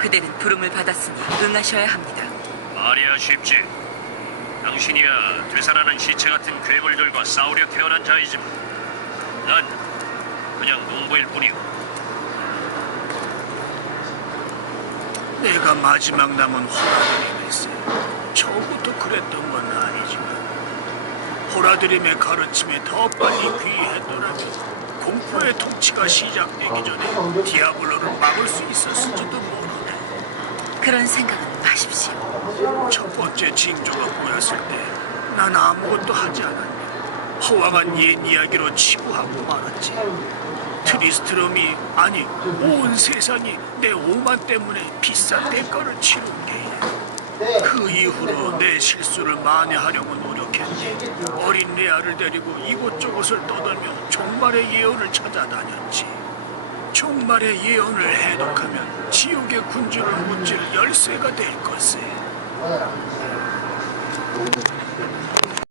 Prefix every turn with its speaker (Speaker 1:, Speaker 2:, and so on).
Speaker 1: 그대는 부름을 받았으니 응하셔야 합니다.
Speaker 2: 말이야 쉽지. 당신이야 되살아난 시체 같은 괴물들과 싸우려 태어난 자이지만 난 그냥 농부일 뿐이오.
Speaker 3: 내가 마지막 남은 호라드림일세. 처음부터 그랬던 건 아니지만 호라드림의 가르침에 더 빨리 귀했더라 면 공포의 통치가 시작되기 전에 디아블로를 막을 수 있었을지도 모르네.
Speaker 1: 그런 생각은 마십시오.
Speaker 3: 첫 번째 징조가 보였을 때 난 아무것도 하지 않았네. 허황한 옛 이야기로 치부하고 말았지. 트리스트럼이 아니 온 세상이 내 오만 때문에 비싼 대가를 치른 게 그 이후로 내 실수를 만회하려고 노력했지. 어린 레아를 데리고 이곳저곳을 떠돌며 종말의 예언을 찾아다녔지. 종말의 예언을 해독하면 지옥의 군주를 문질 열쇠가 될 것에.